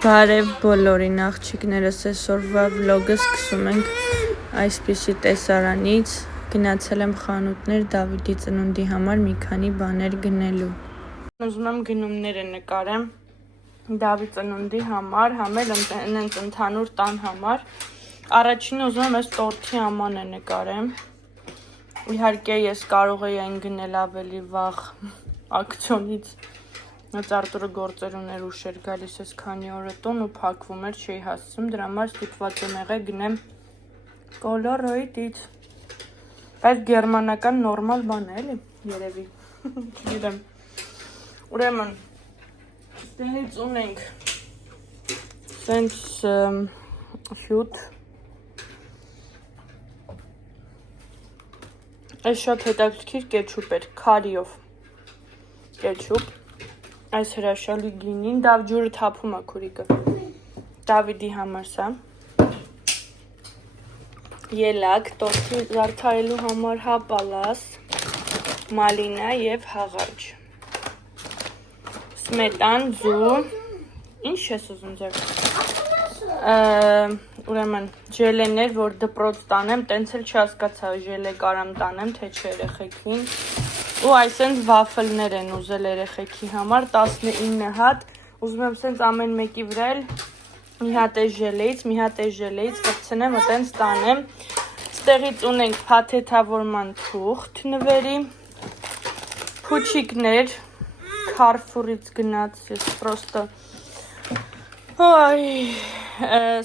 Բարև բոլորին աղջիկներս, այսօրվա վլոգը սկսում ենք այսպիսի տեսարանից, գնացել եմ խանութներ Դավիթի ծնունդի համար մի քանի բաներ գնելու։ Ուզում եմ գնումները նկարեմ Դավիթ ծնունդի համար, համել ընենց ընդհանուր տան համար։ Առաջինը ուզում եմ այս տորթի ամանը նկարեմ։ Իհարկե ես կարող էի այն գնել ավելի վաղ ակցիոնից։ Հենց Արտուրը գործեր ուներ ուշ էր գալիս ես քանի օրը տուն ու փակվում էր, չէի հասցում, դրա համար ստիպված եմ եղել գնեմ Color-Aid-ից։ Բայց գերմանական նորմալ բան է, էլի, երևի, չգիտեմ։ Ուրեմն, ստեղից ունենք սենց հյութ։ Այս շատ հետաքրքիր կեչուպ էր, քարիով կեչուպ։ Այս հրաշալի գինին, ջուրը թափում է քուրիկը, Դավիթի համար սա, ելակ, տորթի զարդարելու համար հապալաս, մալինա և հաղարջը, սմետան, ձու, ինչ ես ուզում ձեր, ուրեմն ջելեներ, որ դպրոց տանեմ, տենց էլ չհասկացա ջելե կարամ տանեմ, թե չէ երեխեքին, ու այսենց վաֆլներ են ուզել երեխեքի համար, 19 հատ, ուզում եմ սենց ամեն մեկի վրա էլ մի հատ էս ջելեից կպցնեմ, այտենց տանեմ, ստեղից ունենք փաթեթավորման թուղթ նվերի, փուչիկներ, Carrefour-ից գնաց, ես պրոստը,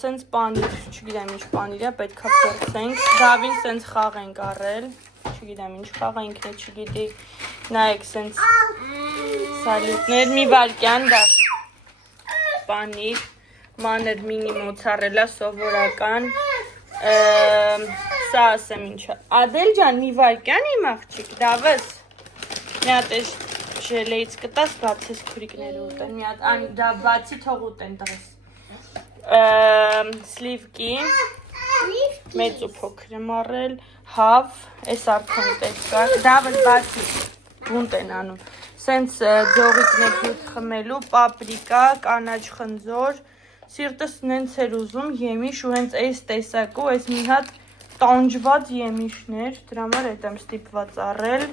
սենց պանիր, չգիտեմ ինչ պանիր է, պետք է փորձենք, Դավին սենց խաղ ենք առել, չգիտեմ ինչ խաղ է ինքն է չգիտի, նայեք սենց սալյուտներ, մի վարկյան դար, պանիր, մանր մինի մոցարելա սովորական, սա ասեմ ինչա, Ադել ջան մի վարկյան իմ աղջիկ, Դավս, մի հատ էս ժելեից կտաս բացես քուրիկները ուտեն, մի հատ դա բացի թող ուտեն տղես, սլիվկի, մեծ ու փոքր եմ առել, հավ, այս արդեն տեսակ, Դավս բացի, բունտ են անում, սենց ձողիկներ հյութ խմելու, պապրիկա, կանաչ խնձոր, սիրտս նենց էր ուզում եմիշ ու հենց այս տեսակու, այս մի հատ տանջված եմիշներ, դրա համար էտ եմ ստիպված առել,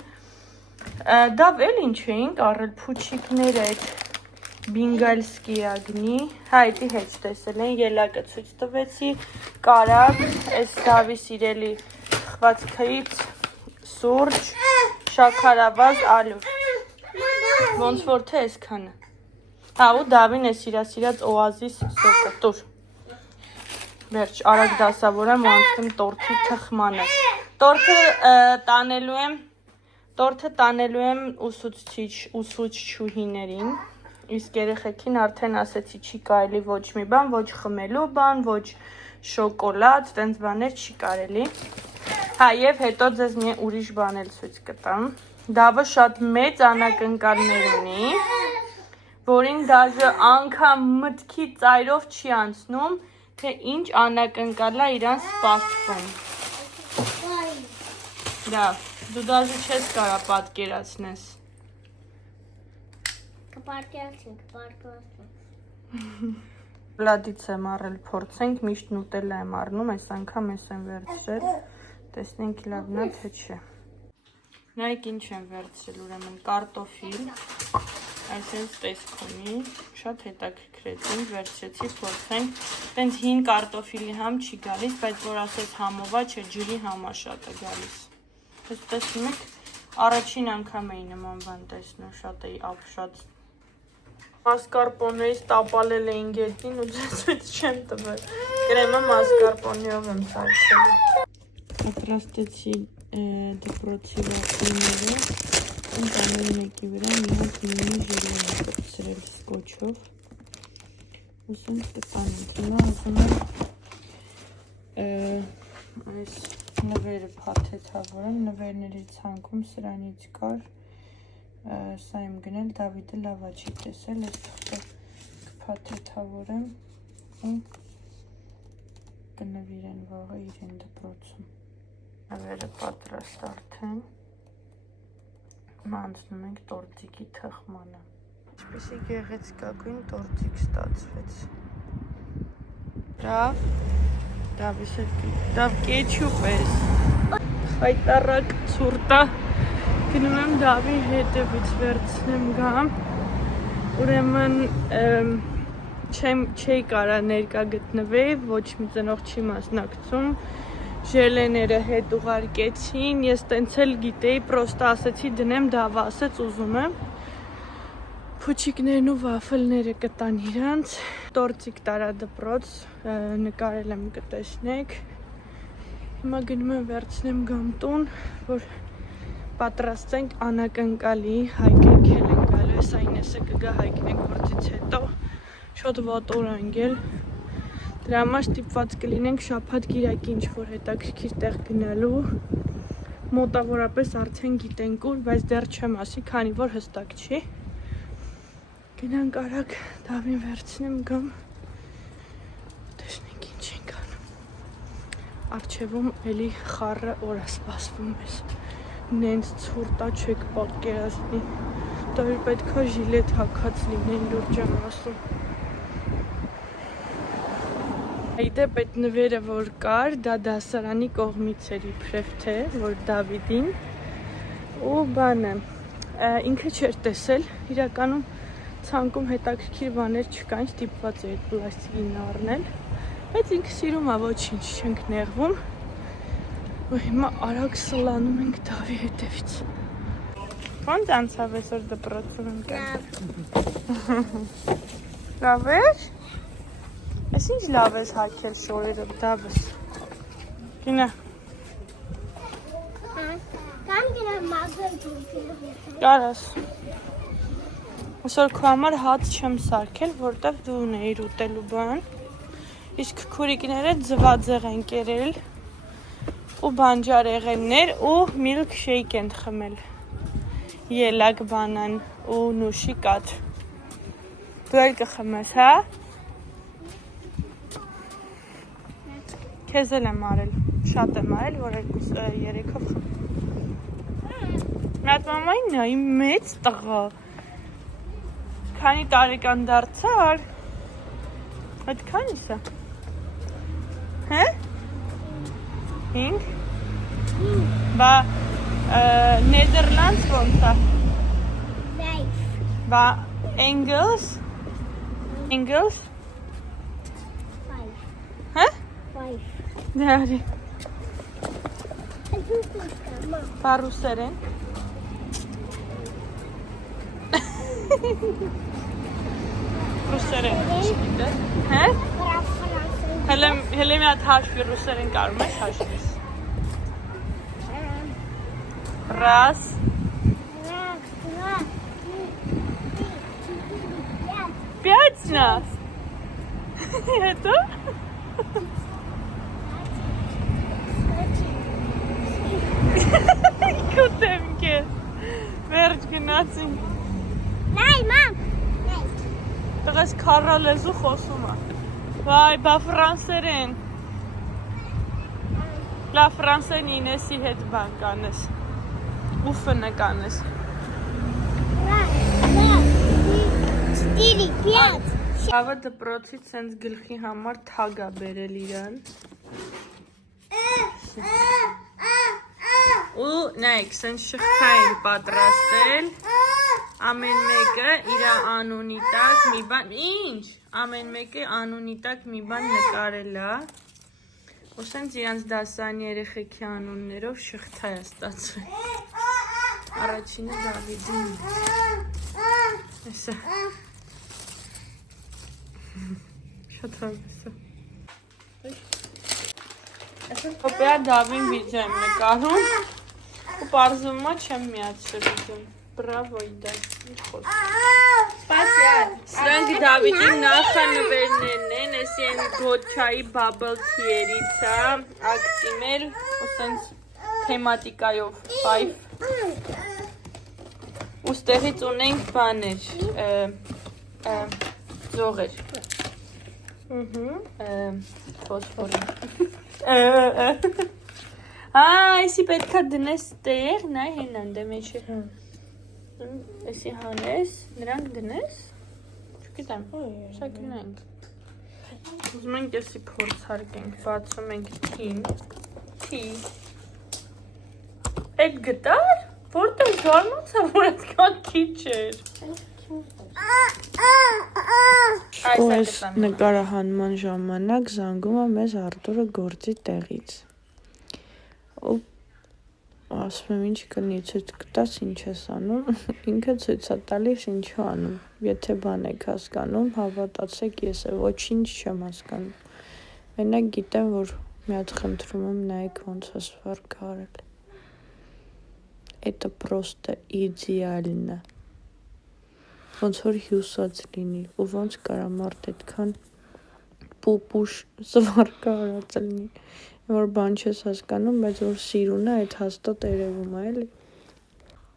Դավ էլ ինչ էինք առել, փուչիկներ այդ բինգալսկի ագնի, հայտի հետ տեսել են, ելակը ցույց տվեցի, կարագ, այս Դավի սիրելի խվածքից, սուրճ, շաքարավազ, ալյուր, ոնց որ թե այսքանը, ու Դավին է սիրած օազիս սոկը, տուր, վերջ, արագ դասավորեմ ու անցնեմ տորթի թխմանը, տորթը տանելու եմ ուսուցչուհիներին, իսկ երեխեքին արդեն ասեցի չի կարելի ոչ մի բան, ոչ խմելու բան, ոչ շոկոլադ, տենց բաներ չի կարելի, և հետո ձեզ մի ուրիշ բան էլ ցույց կտամ, Դավը շատ մեծ անակնկալներ ունի, որին դաժե անգամ մտքի ծայրով չի անցնում, թե ինչ անակնկալ է իրան սպասվում, Դավ, դու դաժե չես կարա պատկերացնես, Շոկոլադից եմ առել փորձենք, միշտ նուտելա եմ առնում, այս անգամ ես եմ վերցրել, տեսնենք լավն է թե չէ, նայեք ինչ եմ վերցրել, ուրեմն կարտոֆիլ, այսենց տեսք ունի, շատ հետաքրքրեցին, վերցրեցի փորձենք, տենց հին կարտոֆիլի համ չի գալիս, բայց որ ասես համովա չէ, ջրի համա շատ է գալիս, ես տեսնում եք, առաջին անգամ էի նման բան տեսնում, շատ էի ապշած, մասկարպոնեից տապալել էին գետին ու ձեզ չեմ տվել, կրեմը մասկարպոնեով եմ սարքել, պատրաստեցի դպրոցի վախիները, ինձ ամեն մեկի վրա մի հատ մինի ժելե եմ կպցրել սկոչով, ու սենց կտանենք, հիմա ուզում եմ այս նվերը փաթեթավորեմ, նվերների ցանկում սրանից կար, սա եմ գնել, Դավիթը լավա չի տեսել, ես թղթը կփաթեթավորեմ ու կնվիրեն վաղը իրեն դպրոցում, նվերը պատրաստ արդեն, անցնում ենք տորտիկի թխմանը, ինչպիսի գեղեցկագույն տորտիկ ստացվեց, Դավ կեչուպ ես։ Խայտարակ ցուրտա։ Գնում եմ Դավի հետևից վերցնեմ գամ։ Ուրեմն չի կարա ներկա գտնվեի, ոչ մի ծնող չի մասնակցում։ Ժելեները հետ ուղարկեցին, ես տենց էլ գիտեի, պրոստը ասեցի դնեմ, Դավը ասեց ուզում եմ։ Փուչիկներն ու վաֆլները կտան իրանց, տորտիկ տարա դպրոց, նկարել եմ կտեսնեք։ Հիմա գնում եմ վերցնեմ գամ տուն, որ պատրաստենք անակնկալի, հայկենք էլ են գալու, այս այնեսը կգա հայկնենք գործից հետո, շոտ ոտ օր անգել, դրա համար ստիպված կլինենք շաբաթ կիրակի ինչ-որ հետաքրքիր տեղ գնալու, մոտավորապես արդեն գիտենք ուր, բայց դեռ չեմ ասի, քանի որ հստակ չի, գնանք արագ Դավին վերցնեմ գամ, տեսնենք ինչ ենք անում, առջևում էլի խառը օր է սպասվում ես, նենց ցուրտա չեք պատկերացնի, դավի պետքա ժիլետ հագած լինեն լուրջ եմ ասում։ Այդեպ այդ նվերը որ կար, դա դասարանի կողմից էր իբրև թե, որ Դավիդին ու բանը, ինքը չէր տեսել, իրականում ցանկում հետաքրքիր բաներ չկային, ստիպված էր այդ պլաստիկին առնել, բայց ինքը սիրում է, ոչինչ չենք նեղվում, ու հիմա արագ սլանում ենք Դավի հետևից։ Ոնց անցավ այսօր դպրոցում ընկել։ Լավ էր։ Այս ինչ լավ ես հագել շորերով, Դավս։ Գնա։ Կամ գնամ մագել դուրս։ Կարաս։ Այսօր քո համար հաց չեմ սարքել, որտեվ դու ունեիր ուտելու բան։ Իսկ քուրիկները ձվածեղ են կերել ու բանջարեղեններ ու միլք շեյք են խմել։ Ելակ բանան ու նուշի կաթ։ Դու էլ կխմես, հա? Քեզ էլ եմ արել, շատ եմ արել, որ երեքով խմեմ։ Մի հատ մամային նայի մեծ տղա։ Քանի տարեկան դարձար։ Այդ քանիս է։ Հե? 5։ Բա Netherlands ոնց է։ 5։ Բա Engels։ 5։ Հե? 5։ Դարի։ Բա ռուսերեն։ Ռուսերեն չգիտես։ Հե? Հələ մի հատ հաշվի ռուսերեն կարում ես հաշվես։ Раз. Пять нас. Это? Կուտեմ կեզ, վերջ գնացին։ Նայ, մամ, նայ։ Տղես քարա լեզու խոսում է։ Վայ, բա ֆրանսերեն։ Լա ֆրանսեն ինեսի հետ բան կանես։ Ուֆը նկանես։ 4, 5։ Հավը դպրոցից սենց գլխի համար թագ է բերել իրան։ Ու նայք, սենց շղթա են պատրաստել, ամեն մեկը իրա անունի տակ մի բան, ինչ, ամեն մեկը անունի տակ մի բան նկարել է, ու սենց իրանց դասանի երեխեքի անուններով շղթա է ստացվել, առաջինը Դավիդին է, էսա, շատ հավես է, հոպեա Դավին վիդյո եմ նկարում, ու պարզվում է չեմ միացրել վիդյոն, բրավո իդա, իր խոս։ Սրանք Դավիդի նախանվերներն են, էսի են գոչայի բաբլ թիերից է, ակտիմել, ու սենց թեմատիկայով 5, ու ստեղից ունենք բաներ, ձողեր, ֆոսֆորին, այսի պետքա դնես տեղ, նայ հենան դե մեջը, այսի հանես, նրանք դնես, չգիտեմ, սա գնանք, Ուզում ենք էսի փորձարկենք, բացում ենք թին, Այդ գտար, որտեղ զարմացա, որ այդքան քիչ էր։ Ու այս նկարահանման ժամանակ զանգում է մեզ Արտուրը գործի տեղից։ Ու ասում եմ ինչ կնի, ցույց կտաս ինչ ես անում, ինքը ցույց է տալիս ինչ է անում։ Եթե բան եք հասկանում, հավատացեք, ես ոչինչ չեմ հասկանում։ Մենակ գիտեմ, որ մի հատ խնդրում եմ նայեք ոնց է սվարգ արել։ Это просто идеально։ Ոնց որ հյուսած լինի, ու ոնց կարա մարդ այդքան պուպուշ սվարգ արած լինի։ Որ բան չես հասկանում, բայց որ սիրուն է, այդ հաստատ երևում է, էլի։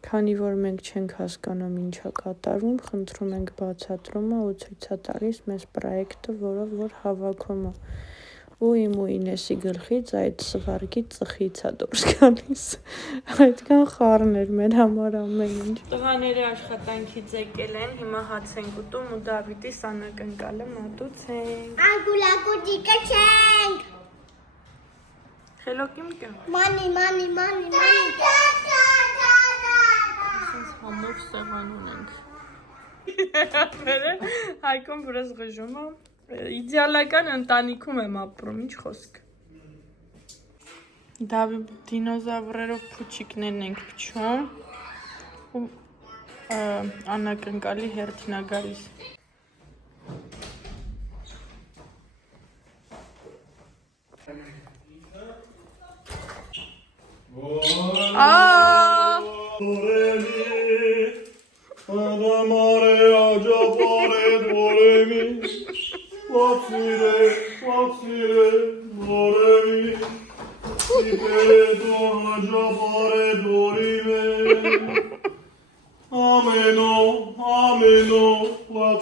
Քանի որ մենք չենք հասկանում ինչա կատարվում, խնդրում ենք բացատրումը ու ցույց է տալիս մեզ պրոյեկտը, որով որ հավաքում է։ Ու իմ ու Ինեսի գլխից այդ սվարգի ծխից է դուրս գալիս։ Այդքան խառն էր մեր համար ամեն ինչ։ Տղաները աշխատանքից եկել են, հիմա հաց ենք ուտում ու Դավիթի սանակընկալը մատուցենք։ Անգուլակուտիկը չենք։ Խելոք իմ կա։ Money։ Այսինքն համով սեղան ունենք։ Հայկոն բրս ղժում է։ Իդեալական ընտանիքում եմ ապրում, ինչ խոսք։ Դավիթ դինոզավրերով փուչիկներն ենք փչում ու անակնկալի հերթին է գալիս։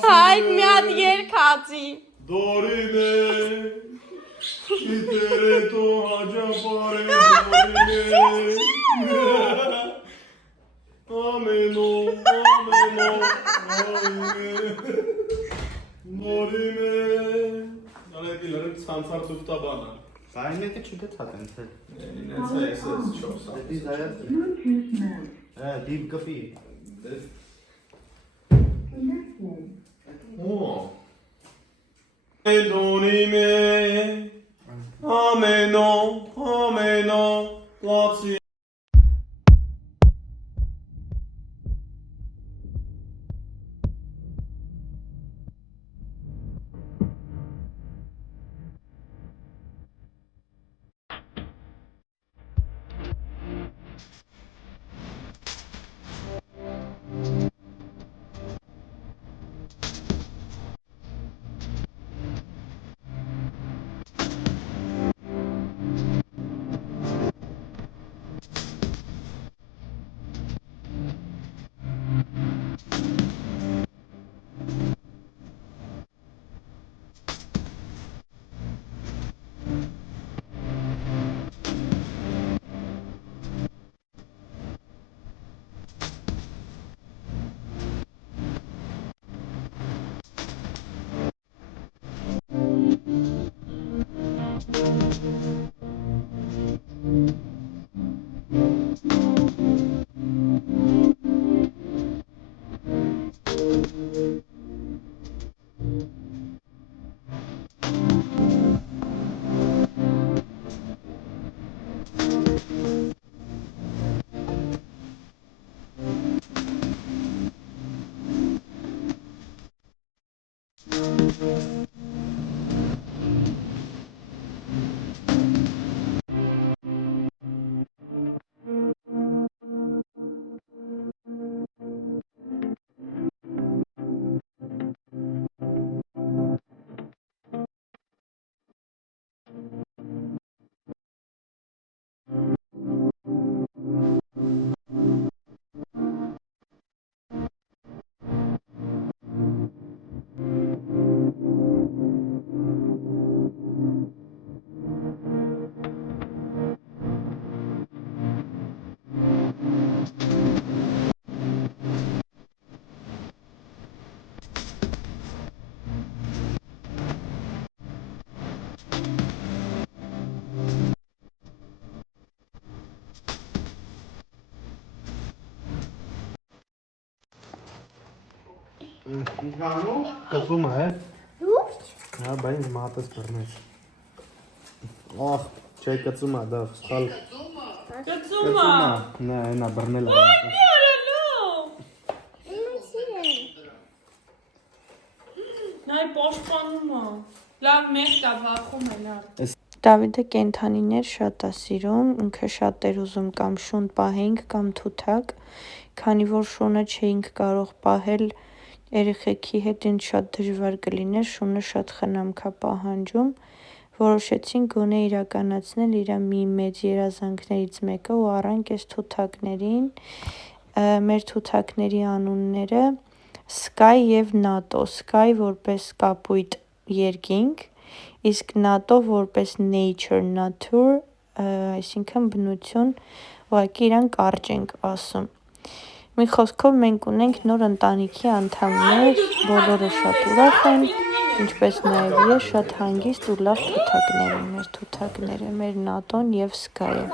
Հայր մի հատ երկացի։ Դորինե Իդերետո հաջապարե դորինե Ամենո Դորինե Նարեկիլարը ցանցար դուտաբանա Այն մեկը չգտա տենց է։ Ինձ է էսես 4 Դի զայա։ Դիվ կփի։ Օ Դոնիմե Ամենո Լացի Կսում է։ Լուրջ։ Հա, բայց մատս բռնես։ Ախ, չէ կծում է դա, սխալ։ Գծում է։ Նա այնա բռնել է։ Ոյ, մի արելու։ Նայ պաշտպանում է։ Լավ մեկ կա վախում է լավ։ Դավիթը կենթանիներ շատ է սիրում, ինքը շատ էր ուզում կամ շուն պահեինք կամ թութակ, քանի որ շունը չէինք կարող պահել երեխեքի հետ ինձ շատ դժվար կլիներ, շունը շատ խնամք է պահանջում, որոշեցինք գոնե իրականացնել իր մի մեծ երազանքներից մեկը ու առանք այս թութակներին, մեր թութակների անունները Sky և NATO, Sky որպես կապույտ երկինք, իսկ NATO որպես nature, այսինքն բնություն, ուղղակի իրան կարճ ենք ասում։ Մի խոսքով մենք ունենք նոր ընտանիքի անդամներ, բոլորը շատ ուրախ են, ինչպես նաև ես շատ հանգիստ ու լավ թութակներ են մեր թութակները, մեր NATO-ն և Sky-ը։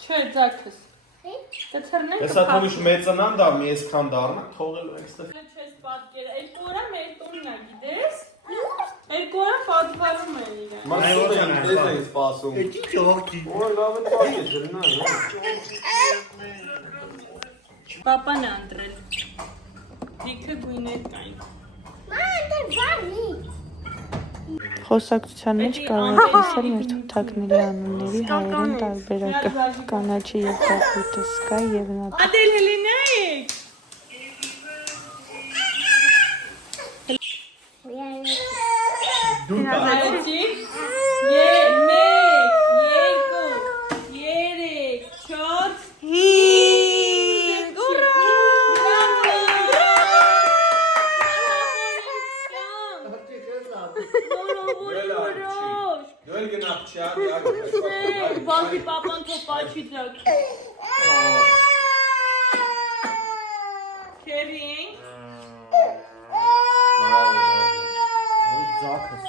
Չէ, ձակս։ Կցրնենք Հեսա թողիշ մեծնան դա մի այսքան դառնա, թողելու այստեղ։ Չես պատկեր, երկու օրա մեր տունն է, գիտես։ Երկու օրա պատվարում են իրեն։ Մասում են, դեզ են սպասում։ Էջի ճողքի։ Ոյ, լավ են պատկեր ջրնա։ Պապան է ընտրել։ Լիքը գույներ կային։ Մամա, վարի։ Խոսակցության մեջ կարող եք լսել մեր թութակների անունների հայերեն տարբերակը, կանաչի և կապույտը, Sky և NATO։ Ադել հելինայիք։ Դու կա։ Հայեցի։ Մեկ, երկու, երեք, չորս, հինգ, ուրա։ Դու էլ գնաք չա, Բալի պապան թո պաչի ձակ։ Քերին։ Ձախս։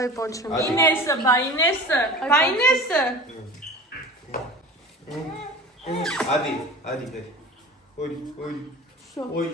Այ ոչ եմ։ Ինեսը, բա Ինեսը, բա Ինեսը։ Ադի, դեր։ Ոյ, ոյ, ոյ։